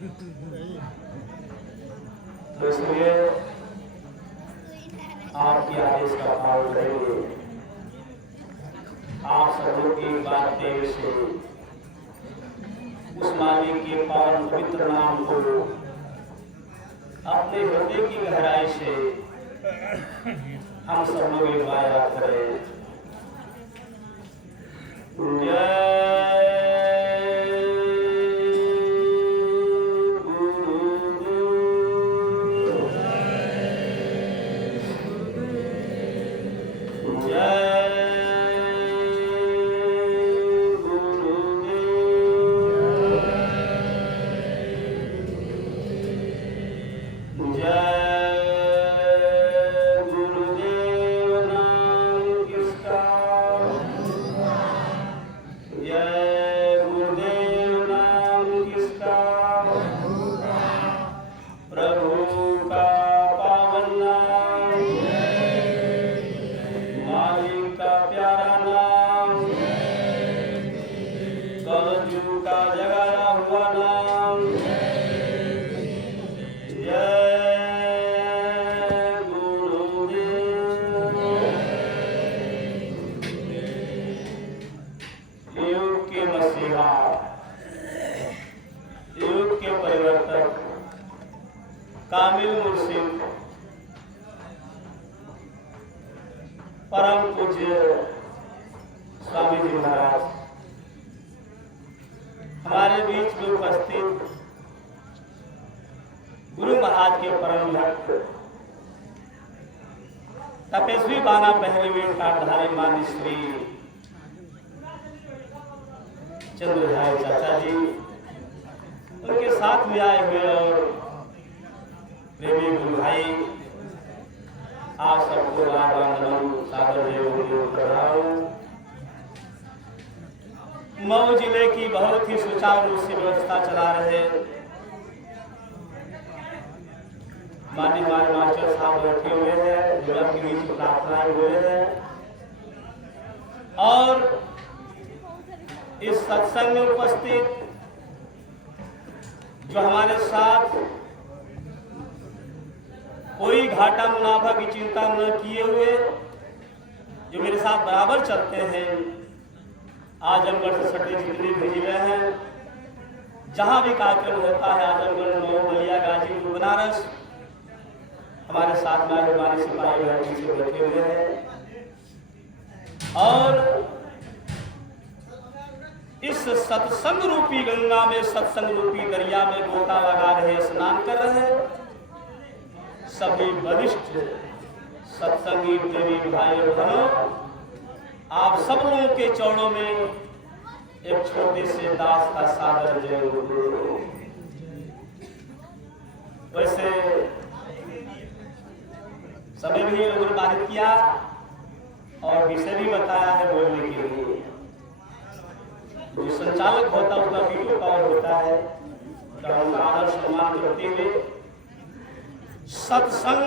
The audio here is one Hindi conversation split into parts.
तो इसलिए आपके आदेश का पालन करेंगे। आप सब लोग एक बार देव से उस मालिक के पावन पवित्र नाम को अपने हृदय की गहराई से हम सब लोग एक बार याद करें। कामिल मुर्शिद परम पूज्य स्वामी जी महाराज हमारे बीच में उपस्थित गुरु महाराज के परम भक्त तपेश्वरी बाना पहले हुए ठाटधारी मानी श्री चंद्रभाई चाचा जी, उनके साथ में आए हुए और प्रेमी गुरु भाई, आप सबको सादर मऊ जिले की बहुत ही सुचारू रूप से व्यवस्था चला रहे माननीय मास्टर साहब बैठे हुए हैं, जो आपके बीच प्रार्थना हुए हैं। और इस सत्संग में उपस्थित जो हमारे साथ कोई घाटा मुनाफा की चिंता न किए हुए, जो मेरे साथ बराबर चलते हैं, आजमगढ़ से सटे जितने भी जिले हैं, जहां भी कार्यक्रम होता है, आजमगढ़, मऊ, बलिया, गाजीपुर, बनारस, हमारे साथ में हमारे सिपाही भाई पीछे बैठे हुए हैं। और इस सत्संग रूपी गंगा में, सत्संग रूपी दरिया में गोता लगा रहे, स्नान कर रहे सभी वरिष्ठ सत्संगी प्रेमी भाई और बहनों, आप सब लोगों के चरणों में एक छोटे से दास का सादर जय गुरु। वैसे सभी भी लोगों ने बात किया और विषय भी बताया है बोलने के लिए। जो संचालक होता है उसका वीडियो कॉल होता है, तो उनका आदर सम्मान करते हुए सत्संग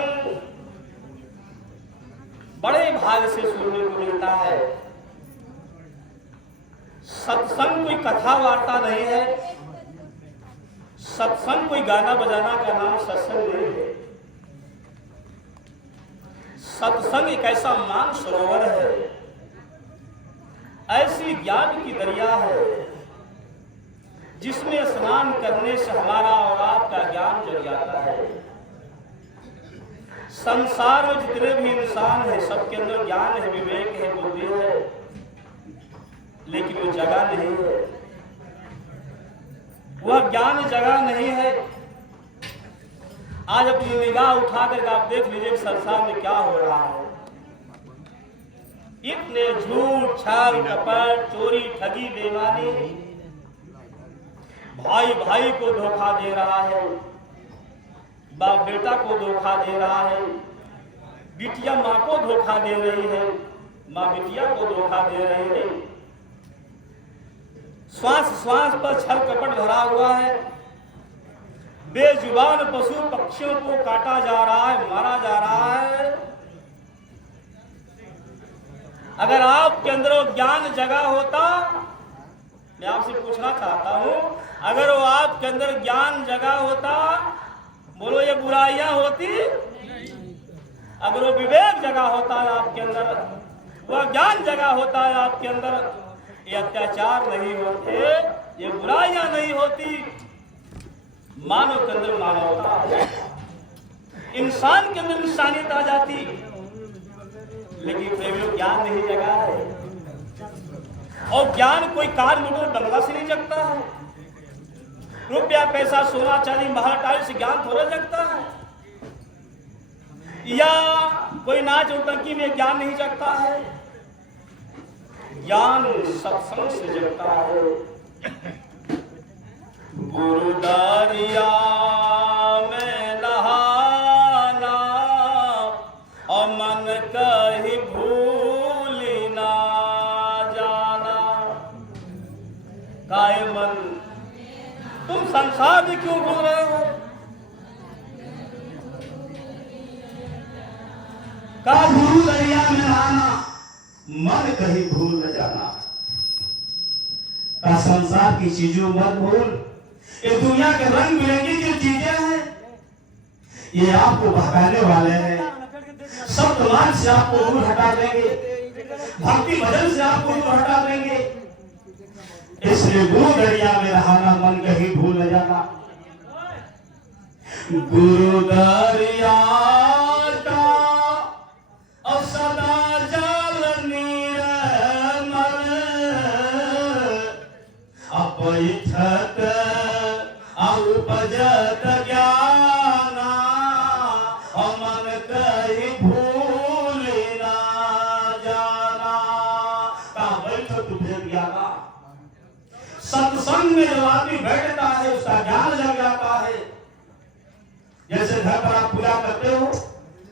बड़े भाग से सुनने को मिलता है। सत्संग कोई कथा वार्ता नहीं है, सत्संग कोई गाना बजाना का नाम सत्संग नहीं है। सत्संग एक ऐसा मान सरोवर है, ऐसी ज्ञान की दरिया है, जिसमें स्नान करने से हमारा और आपका ज्ञान जग जाता है। संसार में जितने भी इंसान हैं, सबके अंदर ज्ञान है, विवेक है, बुद्धि है, लेकिन वो जगह नहीं है। वह ज्ञान जगह नहीं है। आज अपनी निगाह उठा कर आप देख लीजिए संसार में क्या हो रहा है। इतने झूठ, छल, कपट, चोरी, ठगी, बेईमानी, भाई भाई को धोखा दे रहा है, बाप बेटा को धोखा दे रहा है, बिटिया माँ को धोखा दे रही है, माँ बिटिया को धोखा दे रही है। श्वास श्वास पर छल कपट भरा हुआ है। बेजुबान पशु पक्षियों को काटा जा रहा है, मारा जा रहा है। अगर आपके अंदर वो ज्ञान जगा होता, मैं आपसे पूछना चाहता हूं, अगर वो आपके आपके अंदर ज्ञान जगा होता, बोलो ये बुराइयां होती। अगर वो विवेक जगा होता है आपके अंदर, वह ज्ञान जगा होता है आपके अंदर, ये अत्याचार नहीं होते, ये बुराइयां नहीं होती, मानव के अंदर मानवता, इंसान के अंदर इंसानियत आ जाती। लेकिन प्रेमियों ज्ञान नहीं जगा है, और ज्ञान कोई कार मोटर बंगला से नहीं जगता है, रुपया पैसा सोना चांदी महल टाइल से ज्ञान थोड़ा जगता है, या कोई नाच उटंकी में ज्ञान नहीं जगता है। ज्ञान सत्संग से जगता है। गुरु दरिया में नहाना और मन कहीं भूल ना जाना। काय मन, तुम संसार में क्यों भूल रहे हो? का गुरु दरिया में नहाना, मन कहीं भूल न जाना। का संसार की चीजों मत भूल, ये दुनिया के रंग बिरंगी जो चीजें हैं, ये आपको बहकाने वाले हैं। शब्द मार्ग से आपको दूर हटा देंगे, भक्ति भजन से आपको दूर हटा देंगे। इसलिए गुरु दरिया में नहाना, मन कहीं भूल न जाना। गुरु दरिया का और सदा जल निर्मल, अपैठत उपजत ज्ञाना, और मन कहीं भूल ना जाना। का बैठत उपजत ज्ञाना, सत्संग में जब आदमी बैठता है उसका ज्ञान लग जाता है। जैसे घर पर आप पूजा करते हो,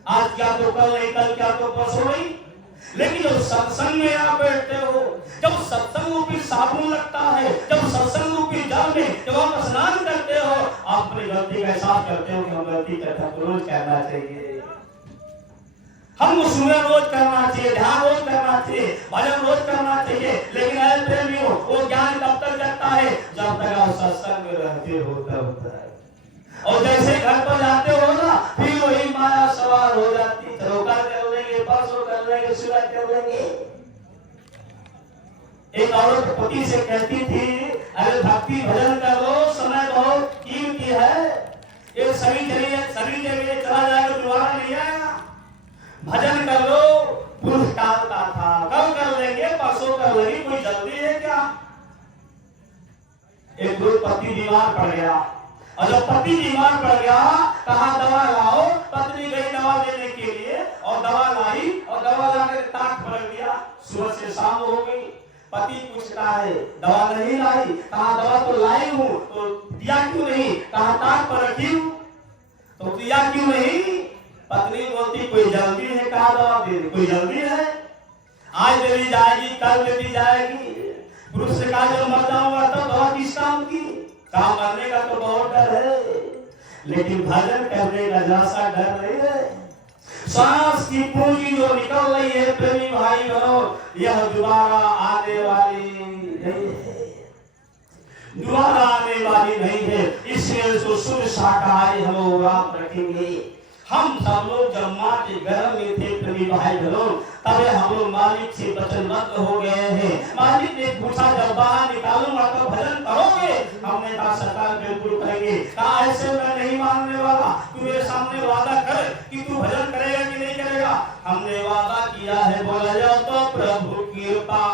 आज क्या तो कल नहीं, कल क्या तो परसों नहीं, लेकिन जब सत्संग में आप बैठते हो, जब सत्संग रूपी साबुन लगता है, जब सत्संग रूपी जल में जब आप स्नान करते हो, आप अपनी गलती का एहसास करते हो कि हम गलती करते हैं, रोज करना चाहिए, हमको सुमरन रोज करना चाहिए, ध्यान रोज करना चाहिए, भजन रोज करना चाहिए। लेकिन ऐसे प्रेमियों, वो ज्ञान तब तक जगता है जब तक आप सत्संग में रहते हो तब तक। और जैसे घर पर जाते हो ना, फिर वही माया सवार हो जाती, चलो कल कर लेंगे, परसों कर लेंगे, सुबह कर लेंगे। एक औरत पति से कहती थी, अरे भक्ति भजन करो, समय बहुत कीमती है, ये शरीर जरिए चला जाएगा, दोबारा नहीं आएगा। भजन कर लो। पुरुष टालता था, कल कर लेंगे, परसों कर लेंगे, कोई जल्दी है क्या? एक दो पति बीमार पड़ गया, और जब पति बीमार पड़ गया, कहा दवा लाओ, पत्नी गई दवा लेने के लिए, और दवा लाई, और दवा लाकर ताक पर रख दिया। सुबह से शाम हो गई, पति पूछता है दवा नहीं लाई, कहा दवा तो लाई हूँ, तो दिया क्यों नहीं? कहा ताक पर रखी हूँ, तो दिया क्यों नहीं? पत्नी बोलती कोई जल्दी है, कहा दवा दे, कोई जल्दी है? आज दे दी जाएगी, कल दे दी जाएगी। पुरुष से कहा जब मर जाऊंगा तब दवा किस काम की? काम करने का तो बहुत डर है, लेकिन भजन करने का जैसा डर नहीं है। सांस की पूंजी जो निकल रही है प्रेमी भाई बहनों, यह दोबारा आने वाली नहीं है, दोबारा आने वाली नहीं है। इसलिए उसको शुभ शाकाहारी हम लोग आप रखेंगे। हम सब लोग जब माँ के गर्भ में थे प्रेमी भाई बहनों, तब हम लोग मालिक से वचनबद्ध हो गए हैं। मालिक ने पूछा जब बाहर निकालूंगा तो भजन करोगे? हमने कहा सरकार बिल्कुल करेंगे। कहा ऐसे मैं नहीं मानने वाला, तू मेरे सामने वादा कर कि तू भजन करेगा कि नहीं करेगा। हमने वादा किया है, बोला जाओ तो प्रभु कृपा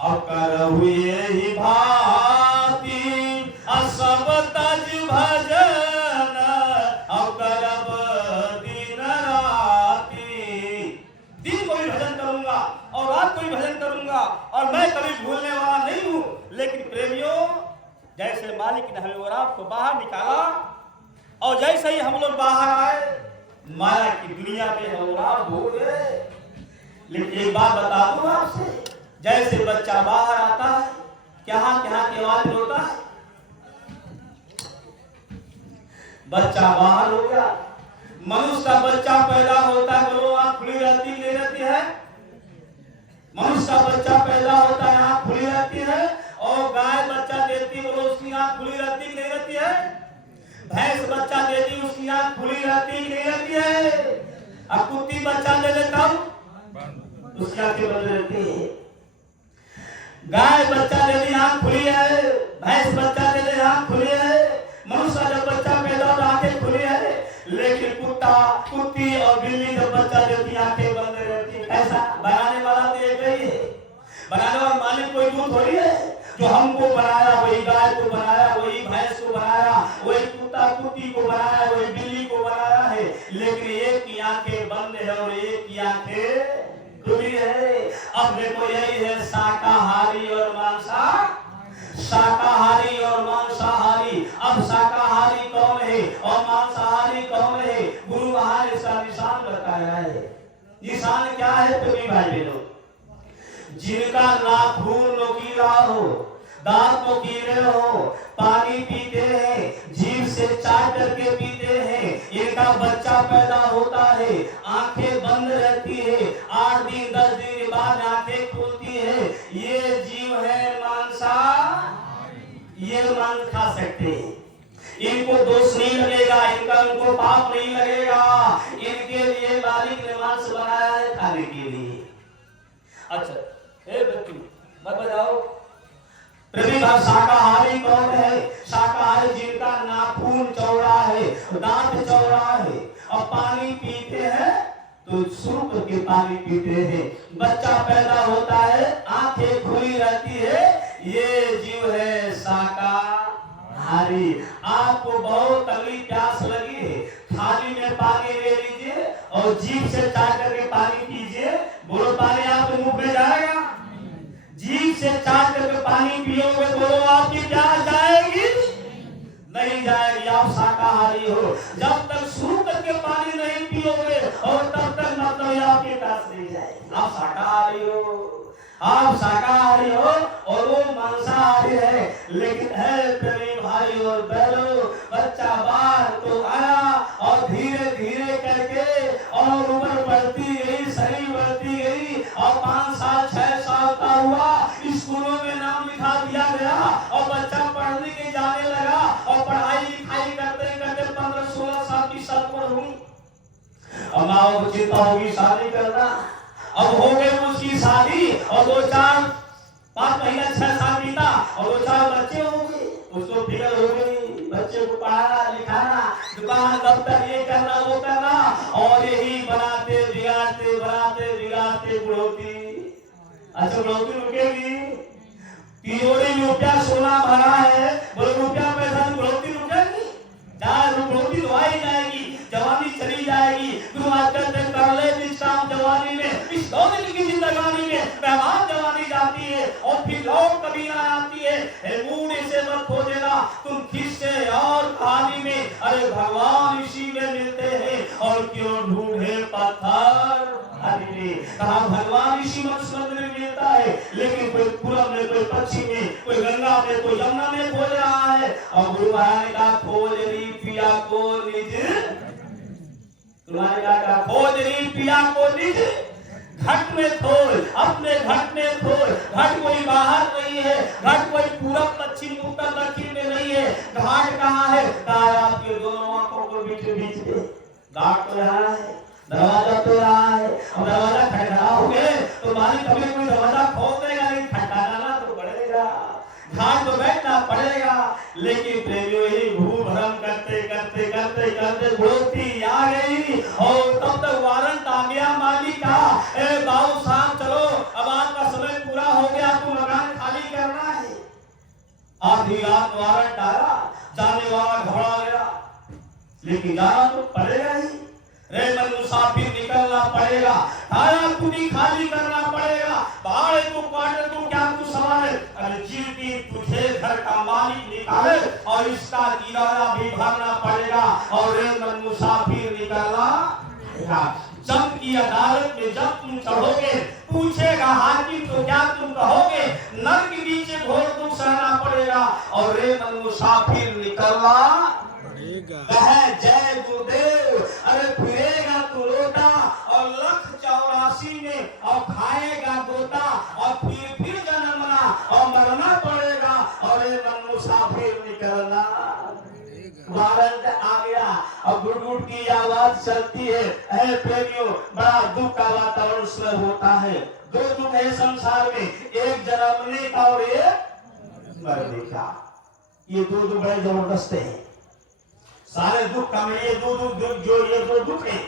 और कर हुए ही भांति, सब तज भजन और करब दिन राति। दिन को भी भजन करूंगा और रात को भी भजन करूंगा, और मैं कभी भूलने वाला नहीं हूं। लेकिन प्रेमियों, जैसे मालिक ने हमें और आपको बाहर निकाला, और जैसे ही हम लोग बाहर आए, माया की दुनिया में हम और आप हो गए। लेकिन एक बात बता दूं आपसे, जैसे बच्चा बाहर आता है, क्या की आवाज होता है? बच्चा बाहर हो गया। मनुष्य का बच्चा पैदा होता है, बोलो आँख खुली रहती नहीं रहती है? मनुष्य का बच्चा पैदा होता है, आँख खुली रहती है, और गाय बच्चा देती, बोलो उसकी आँख खुली रहती भैंस बच्चा देती उसकी आंख खुली रहती नहीं रहती है। अब कुत्ती बच्चा दे दे तब उसकी आंखें बंद रहती है। गाय बच्चा दे दी आंख खुली है, भैंस बच्चा दे दे आंख खुली है, मनुष्य जब बच्चा पैदा हो आंखें खुली है। लेकिन कुत्ता कुत्ती और बिल्ली जब बच्चा देती आंखें बंद रहती है। ऐसा बनाने वाला तो एक ही है, बनाने वाला मालिक कोई दूर थोड़ी है। जो हमको बनाया वही गाय को बनाया, वही भैंस को बनाया, वही कुत्ता कुत्ती को बनाया, वही बिल्ली को बनाया है। लेकिन एक की आंखें बंद है और एक की आंखें खुली है। अब देखो यही है शाकाहारी और मांसाहारी, शाकाहारी और मांसाहारी। अब शाकाहारी कौन है और मांसाहारी कौन है? गुरु महाराज इसका निशान बताया है। निशान क्या है प्रेमी भाई बहनों? जिनका नाखून नुकीला हो, दांत नुकीले हो, पानी पीते हैं, जीभ से चाट करके पीते हैं, इनका बच्चा पैदा होता है, आंखें बंद रहती है, 8 दिन 10 दिन के बाद आंखें खुलती है। ये जीव है मांसाहारी, ये मांस खा सकते हैं। इनको दोष नहीं लगेगा, इनका उनको पाप नहीं लगेगा। इनके लिए मालिक ने मांस बनाया है खाने के लिए। अच्छा बच्चों मत बताओ प्रतिभा शाकाहारी कौन है? शाकाहारी जिनका नाखून चौड़ा है, दांत चौड़ा है और पानी पीते हैं तो शुरू करके पानी पीते हैं, बच्चा पैदा होता है, आंखें खुली रहती है, ये जीव है शाकाहारी। आपको बहुत तगड़ी प्यास लगी है, थाली में पानी ले लीजिए और जीभ से चाट करके पानी पीजिए। बोलो पानी आपके मुंह में जाएगा? जीभ से चाट करके पानी पियोगे बोलो आपकी प्यास जाएगी? नहीं जाएगी। आप शाकाहारी हो, जब तक शुरू करके पानी नहीं पियोगे और तब तक मतलब आपकी प्यास नहीं जाएगी। आप शाकाहारी हो, आप शाकाहारी हो और वो मांसाहारी है। लेकिन है प्रेमी भाई और बहनों, बच्चा बाहर तो आया और धीरे धीरे करके और उम्र बढ़ती गई, शरीर बढ़ती गई और 5 साल 6 साल का हुआ, स्कूलों में नाम लिखा दिया गया और बच्चा पढ़ने के जाने लगा और पढ़ाई लिखाई करते करते 15-16 साल की सफर हुई। अब माँ को चिंता होगी शादी करना। अब हो गई उसकी शादी और 2-4-5 महीना 6 साल बीता और 2-4 बच्चे हो गए। उसको फिक्र हो गई, बच्चे को पढ़ाना लिखाना, दुकान दफ्तर ये करना वो करना, और यही बनाते बिगाड़ते बुढ़ौती। अच्छा बुढ़ौती रुकेगी? तिजोरी में रुपया सोना भरा है, बोले रुपया पैसा बुढ़ौती रुकेगी? बुढ़ौती तो आई जाएगी, जवानी चली जाएगी। तुम आजकल कर ले विश्राम जवानी में, इस दौलत की जिंदगानी में मेहमान जवानी जाती है और फिर लौट कभी ना आती है। मूड इसे मत खोजेगा तुम किससे और कहानी में, अरे भगवान इसी में मिलते हैं और क्यों ढूंढे पत्थर कहा भगवान इसी मंदिर में मिलता है। लेकिन कोई पूरब में, कोई पश्चिम में, कोई गंगा में, कोई यमुना में खोज रहा है। और गुरु महाराज का खोज री पिया को निज, तुम्हारे का खोज री पिया को निज घट में खोज, अपने घट में खोज। घट कोई बाहर नहीं है, घट कोई पूरब पश्चिम उत्तर दक्षिण में नहीं है। घाट कहाँ है? आपके दोनों आंखों को बीच में घाट तो यहाँ है, दरवाजा तो यहाँ है। और दरवाजा खटखटाओगे तो मालिक कभी कोई दरवाजा खोल देगा, नहीं खटखटाना तो पड़ेगा, घाट तो बैठना पड़ेगा। लेकिन प्रेमियों ही भूल भ्रम करते करते करते करते बुढ़ौती आ गई और तब तक वारंट आ गया मालिक का, ए बाबू साहब चलो अब आपका समय पूरा हो गया, आपको मकान खाली करना है। आधी रात वारंट आया, जाने वाला घबरा गया, लेकिन जाना तो पड़ेगा ही। रे मन मुसाफिर निकलना पड़ेगा, खाना खुदी खाली करना पड़ेगा, भाड़े को काटे तो क्या तू सवाल है? अरे जीती तुझे घर का मालिक निकाले और इसका किराया भी भरना पड़ेगा और रे मन मुसाफिर निकलना पड़ेगा। जब की अदालत में जब तुम चढ़ोगे पूछेगा हाकिम तो क्या तुम कहोगे? नर के नीचे घोर दुख सहना पड़ेगा और रे मन मुसाफिर निकलना कहे जय गुरुदेव। अरे फिरेगा तू लोटा और 184 में और खाएगा गोता और फिर जन्मना और मरना पड़ेगा और ये मन मुसाफिर निकलना। वारंट आ गया और गुट की आवाज चलती है। ऐ प्रेमियों, बड़ा दुख का वातावरण उसमें होता है। दो दुख है संसार में, एक जन्मने का और एक मरने का। ये दो दुख बड़े जबरदस्त है। सारे दुख का में ये दो दुख है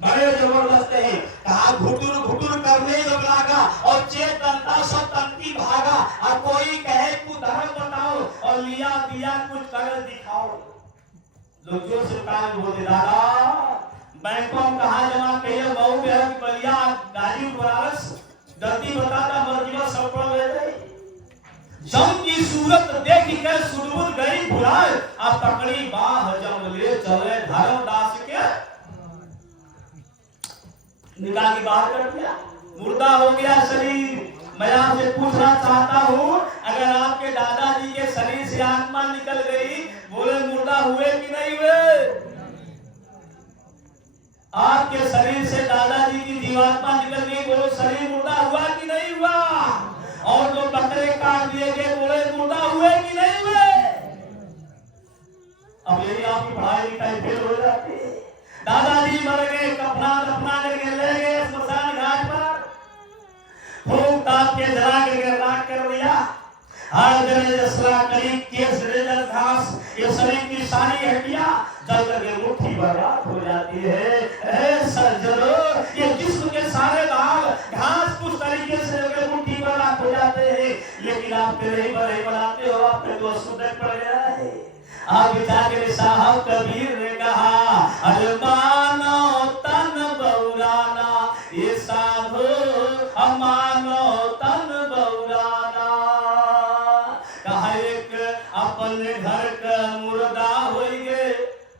बड़े जबरदस्त है। कहा घुटुर घुटुर करने जब लागा और चेतनता सब तंती भागा। और कोई कहे तू धर्म बताओ और लिया दिया कुछ कर दिखाओ। लोग जोर से काम बोले दादा बैंकों में कहा जमा कहिए बहु बलिया गाड़ी बनारस गलती बताता मर्जीवा सब पड़ गए। जम की सूरत देख के सुरबुल गई भुलाए। अब पकड़ी बाह जम ले चले धर्मदास के निकाल के बाहर कर दिया। मुर्दा हो गया शरीर। मैं आपसे पूछना चाहता हूँ, अगर आपके दादाजी के शरीर से आत्मा निकल गई, बोले मुर्दा हुए कि नहीं हुए? आपके शरीर से दादाजी की जीवात्मा निकल गई, बोलो शरीर मुर्दा हुआ कि नहीं हुआ? और जो बकरे काट दिए गए, बोले मुर्दा हुए कि नहीं हुए? अब यही आपकी पढ़ाई लिखाई फेल हो जाती है। दादाजी मर गए, कफना दफना करके ले गए स्मशान घाट पर, खूब ताप के जला करके राख कर दिया। हर जगह जसला करी केस रेजर घास, ये शरीर की सारी हड्डियां जल करके मुट्ठी बर्बाद हो जाती है। ऐ सज्जनों, ये जिस्म के सारे दाग घास कुछ तरीके से मुट्ठी बर्बाद हो जाते हैं, लेकिन आप नहीं बनाते हो। आपके तो सुधर पड़ गया है। आप जाकर साहब कबीर ने कहा, अरे मानो तन बौराना, ये साधो मानो तन बौराना। कहा एक अपने घर का मुर्दा हो गए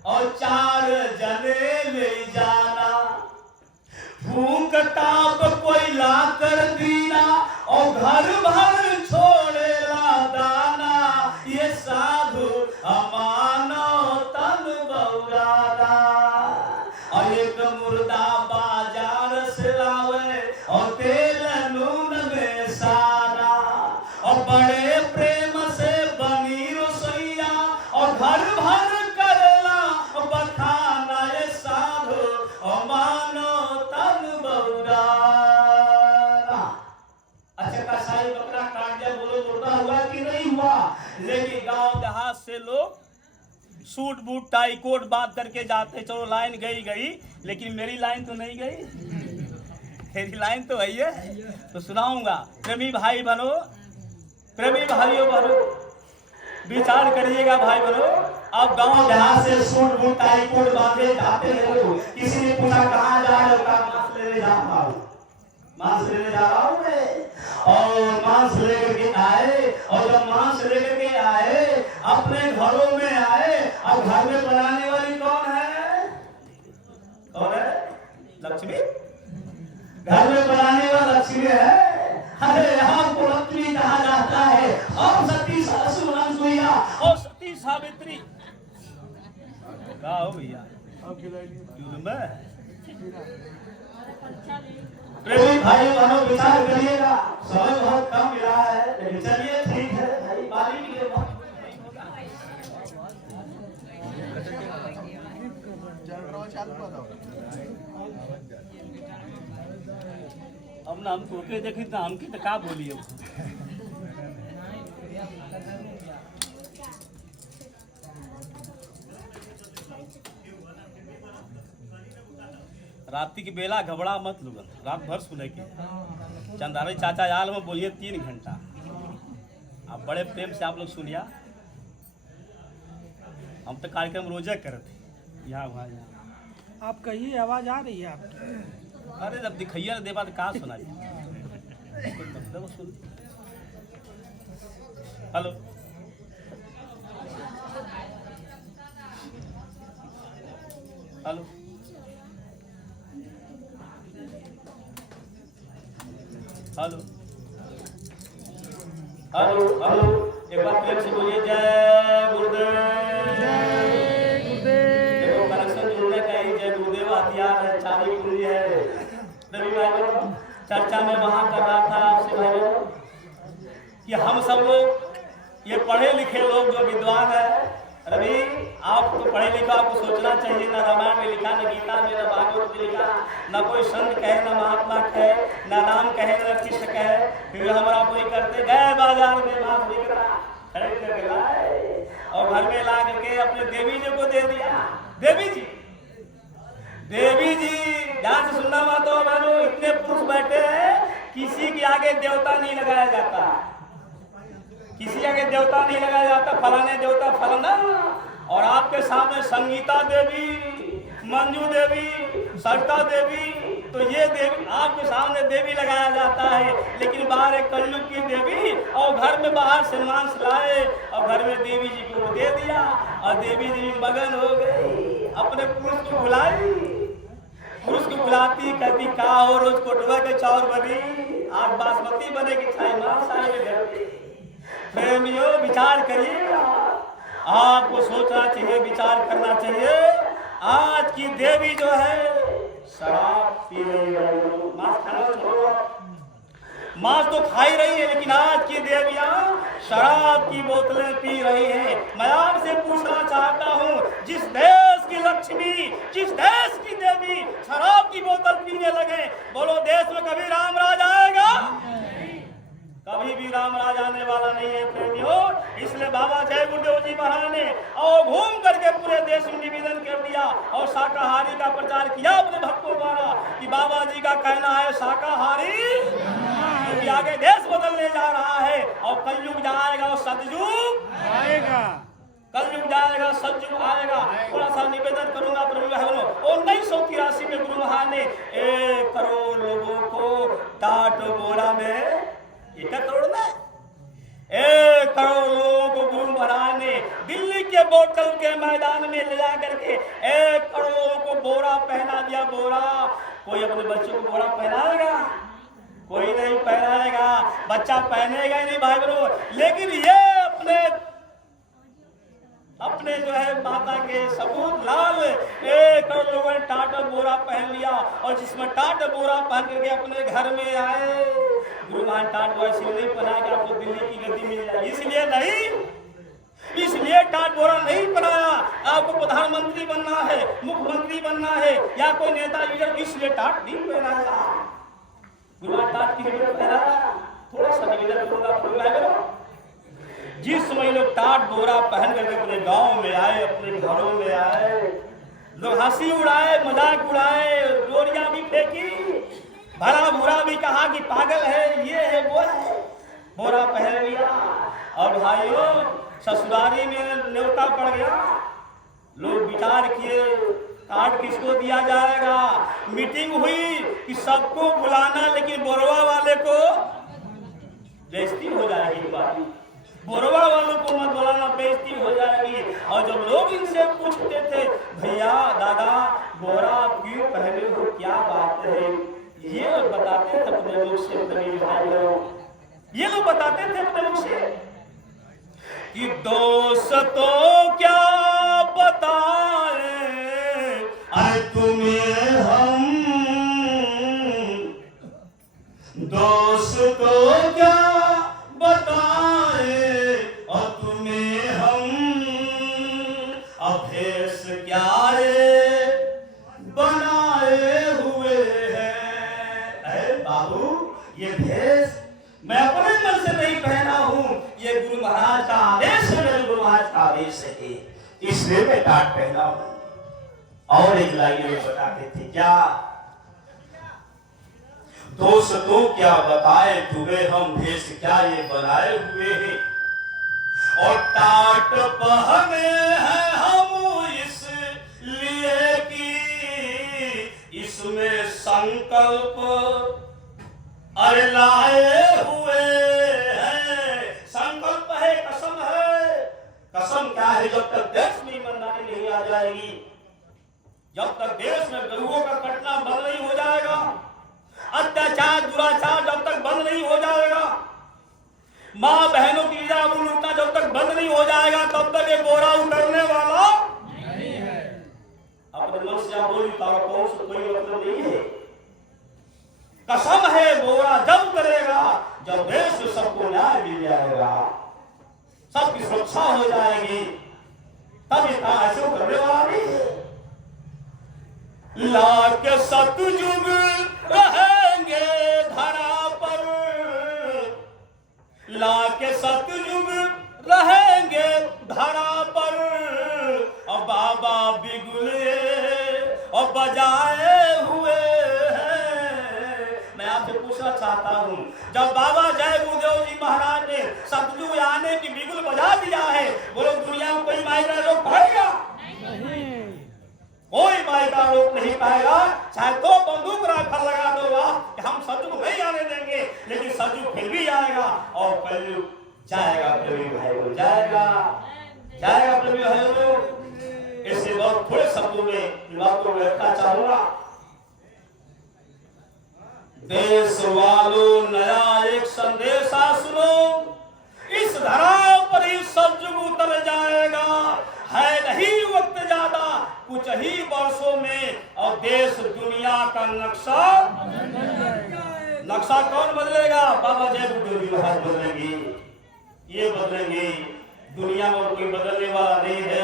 और चार जने ले जाना। फूंक टाप कोई ला कर दीना और घर भर छोड़ेला दाना। ये साधु अमानो तन बौराना। और एक मुर्दा बाजार से लावे और तेल नून में सारा, और बड़े प्रेम से बनी रसोईया और घर भर करेला बखाना। ये साधु अमानो तन बौराना। अच्छा कसाई बकरा काट दिया, बोलो मुर्दा हुआ कि नहीं हुआ? लेकिन गांव देहात से लोग सूट बूट टाई कोट बात करके जाते, चलो लाइन गई, लेकिन मेरी लाइन तो नहीं गई। मेरी लाइन तो वही है, तो सुनाऊंगा। प्रेमी भाई बनो, प्रेमी भाइयों बनो, विचार करिएगा भाई बनो। अब गांव देहात से सूट बूट टाई कोट बांधे जाते हैं लोग। किसी ने पूछा कहाँ जा रहे हो? कहा मांस लेने जा रहा हूँ, मांस लेने जा रहा हूँ मैं। और मांस लेकर के आए, और जब मांस लेकर के आए अपने घरों में आए। अब घर में बनाने वाली कौन है? कौन है? लक्ष्मी। घर में बनाने वाला लक्ष्मी है। अरे यहाँ को लक्ष्मी कहा जाता है। और सती ससुर अनसुईया और सती सावित्री का हो भैया प्रेमी भाई बहनों विचार करिएगा। समय बहुत कम मिला है, लेकिन चलिए ठीक है भाई, पानी के लिए अब ना हम तोके देखी ना हमकी तो का बोली हो। रात्रि की बेला घबरा मत लुगन, रात भर सुने के चंदारी चाचा याल में बोलिए 3 घंटा। आप बड़े प्रेम से आप लोग सुनिया। हम तो कार्यक्रम रोजे करते यहाँ वहाँ यहाँ। आप कहिए, आवाज आ रही है आपकी। अरे जब दिखैया देवा तो कहाँ सुनाई। Hello hello hello hello hello, एक बार प्रेम से बोलिए जय गुरुदेव। देखो कनेक्शन जोड़ने का ही जय गुरुदेव हथियार है, चाबी कुंजी है। रवि भाई चर्चा में वहां कर रहा था आपसे भाई कि हम सब लोग ये पढ़े लिखे लोग जो विद्वान है, रवि आप तो पढ़े लिखे, आपको सोचना चाहिए। ना रामायण में लिखा, न गीता में, न भागवत में लिखा, न कोई संत कहे, न महात्मा कहे, न राम कहे, न कृष्ण कहे। फिर हमारा वही करते गए बाजार में मांस बिक रहा, खरीद करके लाए और घर में ला करके अपने देवी जी को दे दिया। देवी जी ध्यान से सुनना मातो बहनों, इतने पुरुष बैठे हैं, किसी के आगे देवता नहीं लगाया जाता, किसी आगे देवता नहीं लगाया जाता, फलाने देवता फलाना। और आपके सामने संगीता देवी, मंजू देवी, सरिता देवी, तो ये देवी आपके सामने देवी लगाया जाता है। लेकिन बाहर एक कलयुग की देवी, और घर में बाहर से मांस लाए और घर में देवी जी को दे दिया और देवी जी मगन हो गई। अपने पुरुष को बुलाई, पुरुष को बुलाती, कहती का हो रोज कोटवा के चाउर बनी, आज बासमती बनेगी, चाहे मांस आएगी। प्रेमियों विचार करिएगा, आपको सोचना चाहिए, विचार करना चाहिए। आज की देवी जो है शराब पी रही है, मांस खाना छोड़ो, मांस तो खा ही रही है, लेकिन आज की देवियां शराब की बोतलें पी रही हैं। मैं आपसे पूछना चाहता हूं, जिस देश की लक्ष्मी, जिस देश की देवी शराब की बोतल पीने लगे, बोलो देश में कभी राम राज आएगा? कभी भी राम राज आने वाला नहीं है प्रेमियों। इसलिए बाबा जय गुरुदेव जी महाराज ने और घूम करके पूरे देश में निवेदन कर दिया और शाकाहारी का प्रचार किया अपने भक्तों द्वारा कि बाबा जी का कहना है शाकाहारी, क्योंकि आगे देश बदलने जा रहा है और कलयुग जाएगा और सतयुग आएगा, कलयुग जाएगा, सतयुग आएगा। थोड़ा सा निवेदन करूंगा प्रभु बहनों, 1983 में गुरु महाराज ने 1 करोड़ लोगों को टाट बोरा में, 1 करोड़ में 1 करोड़ लोगों को गुरु महाराज ने दिल्ली के बोतल के मैदान में ले जा करके 1 करोड़ लोगों को बोरा पहना दिया। बोरा, कोई अपने बच्चों को बोरा पहनाएगा? कोई नहीं पहनाएगा, बच्चा पहनेगा ही नहीं भाई बहनों। लेकिन ये अपने जो है माता के सबूत लाल 1 करोड़ लोगों ने टाटा बोरा पहन लिया और जिसमें टाटा बोरा पहन करके अपने घर में आए। गुरु महाराज टाट बोरा इसलिए नहीं पहना कि आपको दिल्ली की गद्दी मिल जाए, इसलिए नहीं, इसलिए टाट बोरा नहीं पहनाया। आपको प्रधानमंत्री बनना है, मुख्यमंत्री बनना है या कोई नेता लीडर, इसलिए टाट नहीं पहनाया। गुरु महाराज टाट की पहनाया। थोड़ा सा निवेदन करूंगा, जिस समय लोग टाट बोरा पहन करके अपने गांव में आए, अपने घरों में आए, लोग हंसी उड़ाए, मजाक उड़ाए, डोरियां भी फेंकी, भरा बुरा भी कहा कि पागल है, ये है वो है, बोरा पहन लिया। और भाइयों ससुरारी में न्योता पड़ गया, लोग विचार किए कार्ड किसको दिया जाएगा। मीटिंग हुई कि सबको बुलाना, लेकिन बोरवा वाले को बेइज्जती हो जाएगी, बात बोरवा वालों को मत बुलाना, बेइज्जती हो जाएगी। और जब लोग इनसे पूछते थे भैया दादा बोरा क्यों पहने हो, क्या बात है, ये लोग बताते थे अपने मुख से, ये लोग बताते थे अपने मुख से कि दोस्तों क्या बताए अरे तुम्हें हम, दोस्तों क्या बताए और तुम्हें हम, अभेस क्या रे बनाए हुए हैं। अरे बाबू ये भेष मैं अपने मन से नहीं पहना हूं, ये गुरु महाराज का आदेश है, मेरे गुरु महाराज का आदेश है, इसलिए मैं टाट पहना हूं। और एक लाइन में बताते थे क्या, दोस्तों क्या बताए तुम्हें हम, भेष क्या ये बनाए हुए हैं और टाट पहने हैं हम इसलिए कि इसमें संकल्प अरे लाए हुए हैं। संकल्प है, कसम है। कसम क्या है, जब तक देश में ईमानदारी नहीं आ जाएगी, जब तक देश में गरुओं का कटना बंद नहीं हो जाएगा, अत्याचार दुराचार जब तक बंद नहीं हो जाएगा, माँ बहनों की इज्जत लूटना जब तक बंद नहीं हो जाएगा, तब तक ये बोरा उतरने वाला नहीं है। अपने मन से बोली कौन से कोई मतलब नहीं है। कसम है बोरा जब करेगा जब देश में सबको न्याय मिल जाएगा, सबकी सुरक्षा हो जाएगी, तब ये काम ऐसे करने वाला नहीं है। लाख सतयुग रहेंगे धरा पर, लाख सतयुग रहेंगे धरा पर, और बाबा बिगुले और बजाए हुए हैं। मैं आपसे पूछना चाहता हूं, जब बाबा जय गुरुदेव जी महाराज ने सतयुग आने की बिगुल बजा दिया है, बोलो दुनिया में कोई मायका रोक पाएगा? कोई मायका रोक नहीं पाएगा। चाहे तो बंदूक राइफल लगा दो कि हम सतयुग नहीं आने देंगे, लेकिन सतयुग फिर भी आएगा और कलयुग जाएगा। प्रेमी भाई बोल जाएगा, जाएगा प्रेमी भाई। इससे बहुत थोड़े शब्दों में बात को रखना चाहूंगा। देश वालों नया एक संदेशा सुनो, इस धरा पर ही सतयुग उतर जाएगा। है नहीं वक्त ज्यादा, कुछ ही वर्षों में और देश दुनिया का नक्शा कौन बदलेगा? बाबा जय गुरुदेव जी महाराज बदलेंगे, ये बदलेंगे। दुनिया में कोई बदलने वाला नहीं है।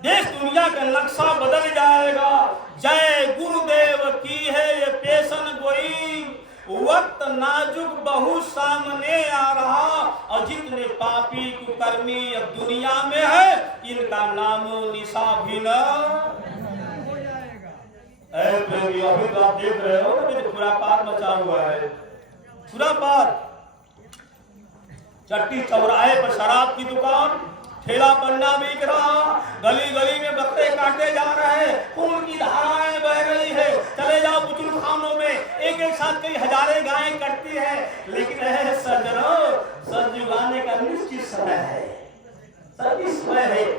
देश दुनिया का नक्शा बदल जाएगा। जय गुरुदेव की है ये पेशन गोई, वक्त नाजुक बहु सामने आ रहा, और जितने पापी कुकर्मी अब दुनिया में है, इनका नामो निशा भी न हो जाएगा। अभी तो आप देख रहे हो ना, पूरा पार मचा हुआ है, पूरा पार। चट्टी चौराहे पर शराब की दुकान, ठेला पन्ना बिक रहा, गली गली में बकरे काटे जा रहे हैं, खून की धाराएं बह रही है। चले जाओ बुजुर्ग खानों में, एक एक साथ कई हजारें गायें कटती है। लेकिन सज्जनों, सतयुग आने का निश्चित समय है, सभी समय है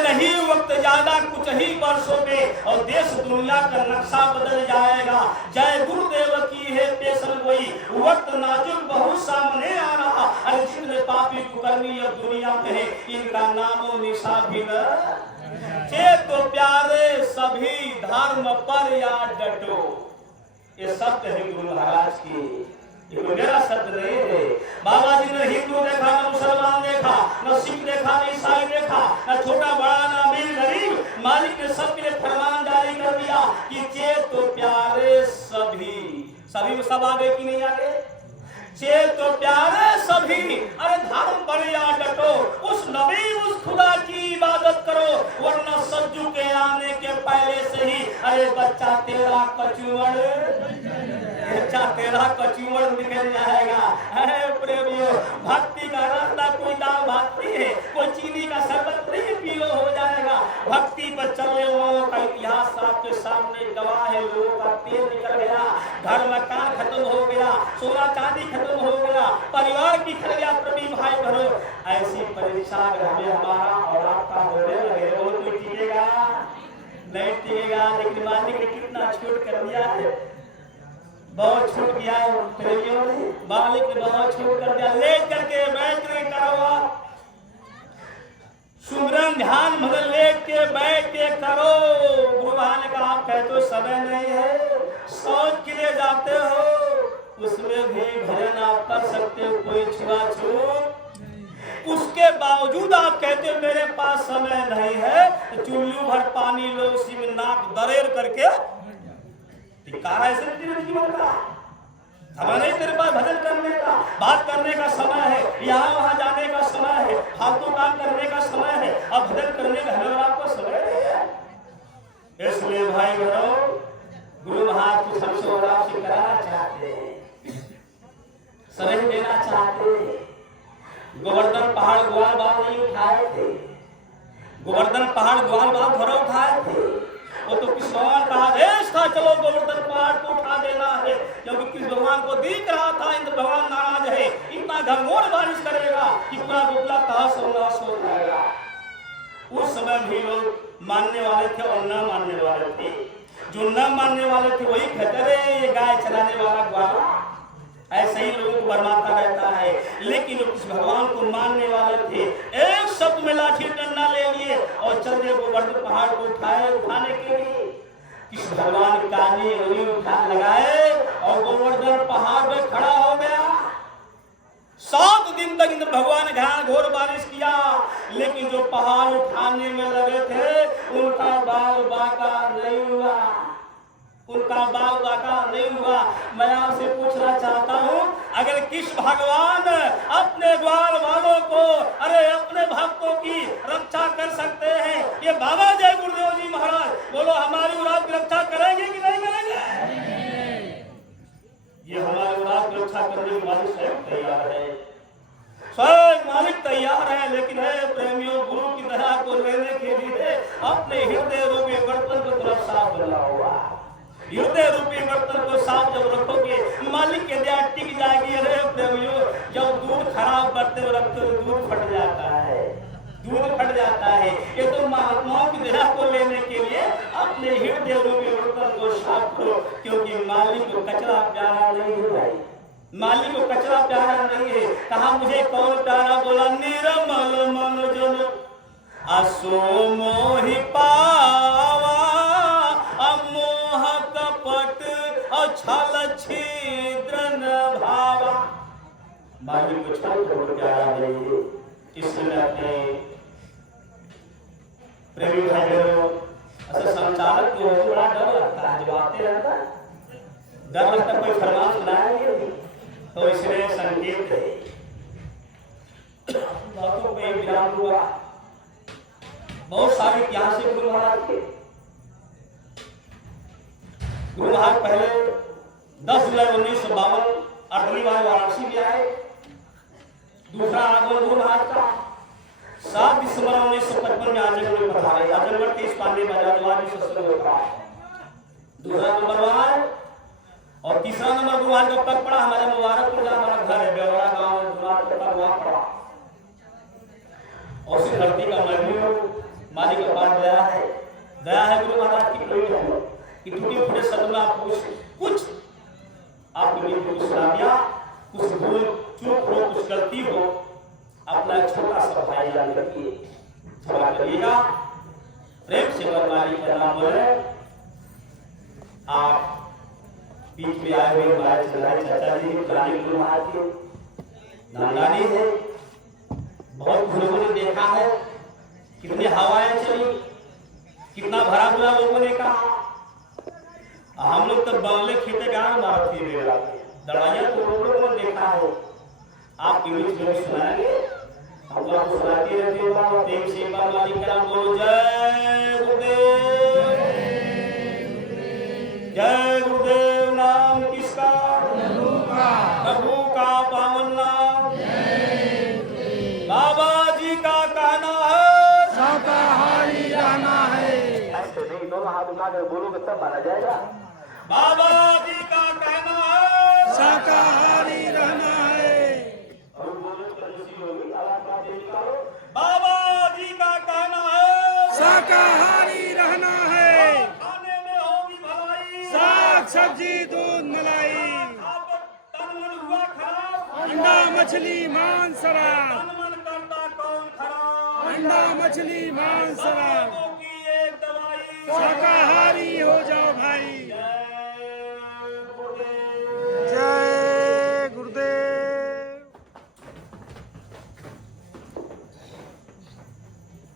नहीं वक्त ज्यादा, कुछ ही वर्षों में और देश दुनिया का नक्शा बदल जाएगा। जय गुरुदेव की है पेशन गोई, वक्त नाजुक बहुत सामने आ रहा, अरे जितने पापी कुकर्मी अब दुनिया में है, इनका नामो निशा भी न। तो प्यारे सभी धर्म पर या डटो, ये शब्द है गुरु महाराज की, ये मेरा शब्द नहीं है। बाबा जी ने हिंदू देखा, न मुसलमान देखा, न सिख देखा, न ईसाई देखा, न छोटा बड़ा, न अमीर गरीब, मालिक ने सबके लिए फरमान जारी कर दिया कि चेत तो प्यारे सभी में सब आगे की नहीं आगे? चेत तो प्यारे सभी, अरे धर्म पर या डटो, उस नबी उस खुदा की इबादत करो, वरना सज्जू के आने के पहले से ही अरे बच्चा तेरा कचूमड़ निकल जाएगा। अरे प्रेमियों, भक्ति का रास्ता कोई दाल भात नहीं है, कोई चीनी का शरबत नहीं पीलो हो जाएगा। भक्ति पर चलने वालों का इतिहास आपके सामने गवाह है। लोगों का तेल निकल गया, घर मकान खत्म हो गया, सोना चांदी खत्म हो गया, परिवार बिखर गया। प्रेमी भाई बहनों, ऐसी परीक्षा हमें हमारा और आपका होने लगे, वो कोई टिकेगा नहीं टिकेगा। लेकिन मालिक ने कितना छूट कर दिया है, बहुत छूट गया है प्रेमियों ने, मालिक ने बहुत छूट कर दिया। ले करके बैठ के करो, सुमरन ध्यान भजन लेट के बैठ के करो। गुरु ने कहा आप कहते हो समय नहीं है, शौच के लिए जाते हो, उसमें भी भजन आप कर सकते हो, कोई छुआछूत। उसके बावजूद आप कहते हो मेरे पास समय नहीं है, तो चुल्लू भर पानी लो, उसी में नाक दरेर करके जीवन का समय नहीं तेरे पास भजन करने का, बात करने का समय है, यहाँ वहां जाने का समय है, फालतू काम करने का समय है, अब भजन करने का हमें आपको समय नहीं है। इसलिए भाई बहनों, गुरु महाराज को सबसे बड़ा आपसे कराना चाहते हैं, समय देना चाहते हैं। गोवर्धन पहाड़ ग्वाल बाल नहीं उठाए थे, गोवर्धन पहाड़ ग्वाल बाल घर उठाए थे, वो तो किस भगवान का आदेश था, चलो गोवर्धन पहाड़ को उठा देना है, क्योंकि किस भगवान को दिख रहा था इंद्र भगवान नाराज है, इतना घनघोर बारिश करेगा कि पूरा बुबला तहस नहस हो जाएगा। उस समय भी लोग मानने वाले थे और न मानने वाले थे। जो न मानने वाले थे वही कहते रहे ये गाय चलाने वाला ग्वाला, ऐसे ही लोगों को बरमाता रहता है। लेकिन किस भगवान को मानने वाले थे, एक शब्द में लाठी डंडा ले लिए और चल दिए गोवर्धन पहाड़ को उठाने के लिए। किस भगवान कानी लगाए और गोवर्धन पहाड़ पे खड़ा हो गया। 7 दिन तक इंद्र भगवान ने घोर बारिश किया, लेकिन जो पहाड़ उठाने में लगे थे उनका बाल बाका नहीं हुआ, उनका बाल बाका नहीं हुआ। मैं आपसे पूछना चाहता हूँ, अगर कृष्ण भगवान अपने द्वार वालों को, अरे अपने भक्तों की रक्षा कर सकते हैं, ये बाबा जय गुरुदेव जी महाराज बोलो हमारी उराद की रक्षा करेंगे कि नहीं करेंगे? ये हमारी उराद की रक्षा करने के मालिक स्वयं तैयार है, स्वयं मालिक तैयार है। लेकिन है प्रेमियों, गुरु की दया को लेने के लिए अपने हृदय रूपी बर्तन को थोड़ा साफ बना हुआ, हृदय रूपी बर्तन को साफ जब रखोगे मालिक के दया टिक जाएगी। अरे प्रेमियों, जब दूध खराब बर्तन में रखते हो दूध फट जाता है, दूध फट जाता है। ये तो महात्माओं की दया को लेने के लिए अपने हृदय रूपी बर्तन को साफ करो, क्योंकि मालिक को कचरा प्यारा नहीं है भाई, मालिक को कचरा प्यारा नहीं है। कहा मुझे कौन प्यारा? बोला निर्मल मन जन असो मोहि पावा, अमोह कपट अछल छिद्र न भावा। मालिक को छल कपट प्यारा नहीं है। इसलिए अपने प्रेमी भाइयों, ऐसा संचालक को बड़ा डर लगता है, जब आते रहता है डर लगता है कोई फरमान सुनाएंगे, तो इसलिए संकेत है। बातों में विराम हुआ। बहुत सारे इतिहास है गुरु महाराज के। गुरु महाराज पहले 10 जुलाई 1952 अगली बार वाराणसी में आए। दूसरा आगमन गुरु महाराज का 7 दिसंबर 1955 में आजमगढ़ पधारे। आजमगढ़ के इस पांडे बाजार में सत्संग होता। दूसरा नंबर वहां और तीसरा नंबर गुरु महाराज कब तक पड़ा? हमारे मुबारकपुर जहाँ हमारा घर है, बेवड़ा गांव में, गुरु महाराज का वहां पड़ा। और उस धरती का महबूब मालिक का पाठ दया है गुरु महाराज की। कोई नहीं कि टूटे फूटे शब्द में आप कुछ आपके लिए कुछ सुना दिया, कुछ भूल चूक हो, कुछ गलती हो, अपना छोटा सा भाई जान करके क्षमा करिएगा। प्रेम से मालिक का नाम बोले। आप बीच में आए हुए हमारे चलाए चाचा जी पुरानी गुरु महाराज के नानी है। बहुत लोगों ने देखा है कितनी हवाएं चली, कितना भरा बुरा लोगों ने कहा। हम लोग तो बंगले खेते गांव मार थे दड़ाइया तो लोगों ने देखा है। आपके बीच में सुनाएंगे, हम आपको सुनाते रहते हैं। प्रेम से मालिक का नाम बोलो। जय गुरुदेव, जय गुरुदेव। नाम किसका? प्रभु का पावन नाम। बाबा जी का कहना है शाकाहारी रहना है। ऐसे नहीं, दोनों हाथ उठा कर बोलोगे तब माना जाएगा। बाबा जी का कहना है शाकाहारी रहना है। और बोलो तो खुशी होगी। बाबा जी का कहना है शाकाहारी रहना है। खाने में होगी भलाई, साग सब्जी दूध मलाई, आप तन मन हुआ खराब, अंडा मछली मांस शराब, तन मन करता कौन खराब, अंडा मछली मांस शराब, की एक दवाई शाकाहारी